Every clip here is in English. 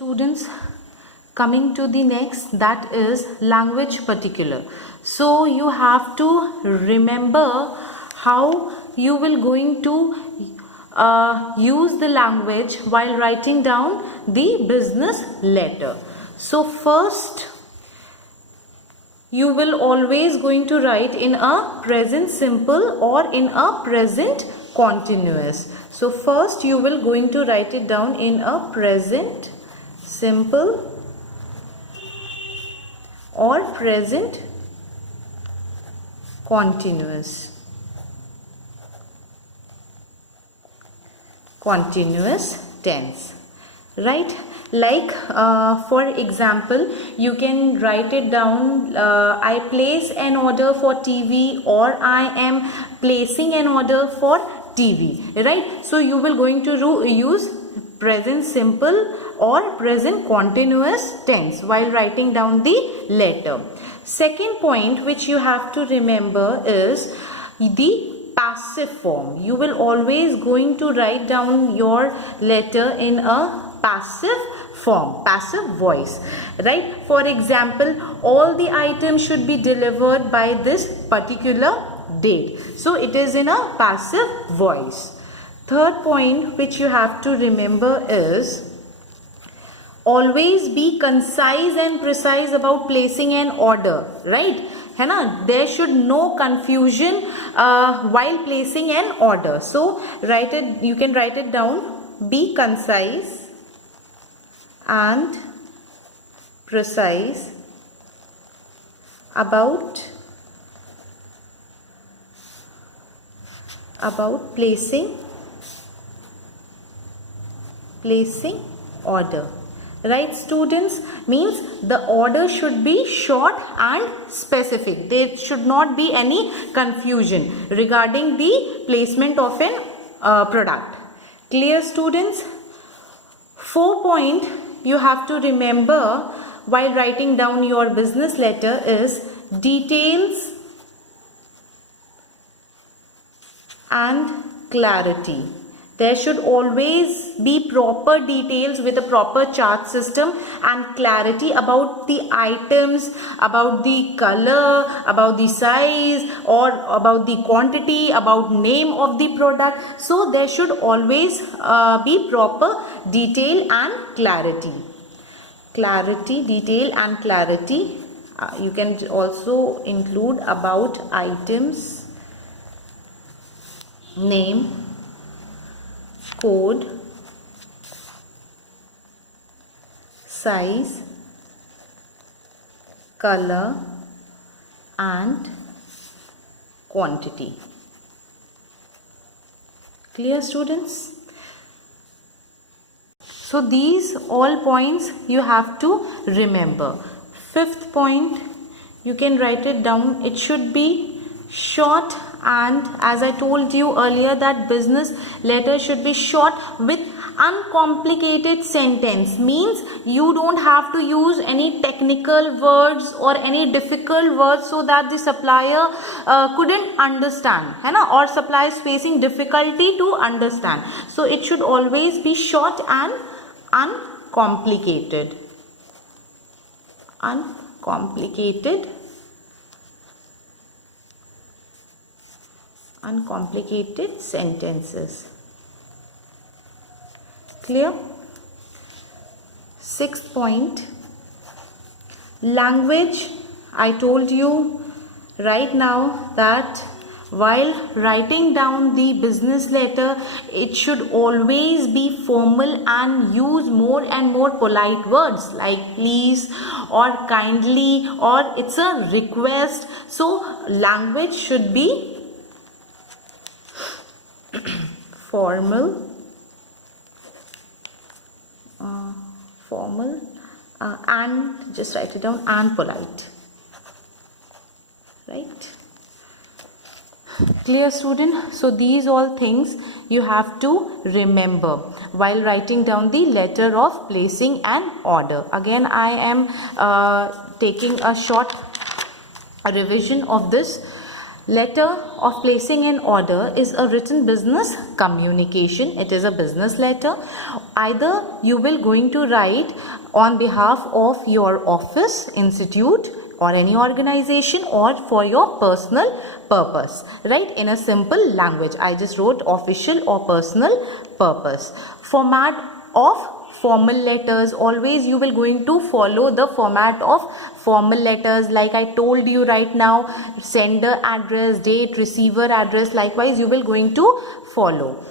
Students, coming to the next, that is language particular. So you have to remember how you will going to use the language while writing down the business letter. So first, you will always going to write in a present simple or in a present continuous. So first you will going to write it down in a present simple or present continuous tense, right? Like for example, you can write it down, I place an order for TV, or I am placing an order for TV, right? So you will going to use present simple or present continuous tense while writing down the letter. Second point which you have to remember is the passive form. You will always going to write down your letter in a passive form, passive voice, right? For example, all the items should be delivered by this particular date. So it is in a passive voice. Third point which you have to remember is always be concise and precise about placing an order, right? There should no confusion while placing an order. So write it, you can write it down, be concise and precise about placing order, right? Students, means the order should be short and specific. There should not be any confusion regarding the placement of an product. Clear, students? 4 point you have to remember while writing down your business letter is details and clarity. There should always be proper details with a proper chart system and clarity about the items, about the color, about the size, or about the quantity, about name of the product. So there should always be proper detail and clarity. Detail and clarity. You can also include about items, name, code, size, color and quantity. Clear, students? So these all points you have to remember. Fifth point, you can write it down. It should be short, and as I told you earlier that business letter should be short with uncomplicated sentence. Means you don't have to use any technical words or any difficult words so that the supplier couldn't understand, or supplier is facing difficulty to understand. So it should always be short and uncomplicated sentences. Clear? Sixth point, language. I told you right now that while writing down the business letter, it should always be formal and use more and more polite words like please or kindly, or it's a request. So language should be formal and just write it down, and polite, right? Clear, student? So these all things you have to remember while writing down the letter of placing an order. Again, I am taking a short revision of this Letter of placing an order is a written business communication. It is a business letter. Either you will going to write on behalf of your office, institute, or any organization, or for your personal purpose, right? In a simple language, I just wrote official or personal purpose. Format of formal letters, always you will going to follow the format of formal letters, like I told you right now, sender address, date, receiver address, likewise you will going to follow.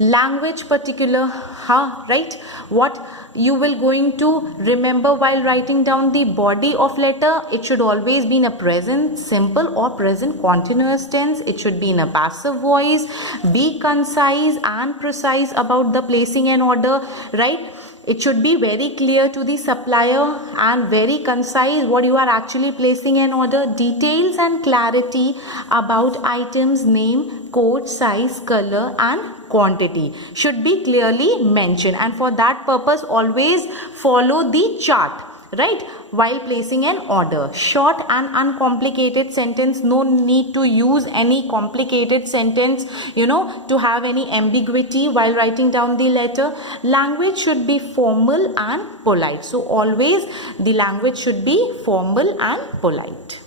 Language particular, right? What you will going to remember while writing down the body of letter? It should always be in a present simple or present continuous tense. It should be in a passive voice. Be concise and precise about the placing an order, right? It should be very clear to the supplier and very concise what you are actually placing an order. Details and clarity about items name, code, size, color and quantity should be clearly mentioned, and for that purpose always follow the chart, right, while placing an order. Short and uncomplicated sentence, no need to use any complicated sentence, to have any ambiguity while writing down the letter. Language should be formal and polite, so always the language should be formal and polite.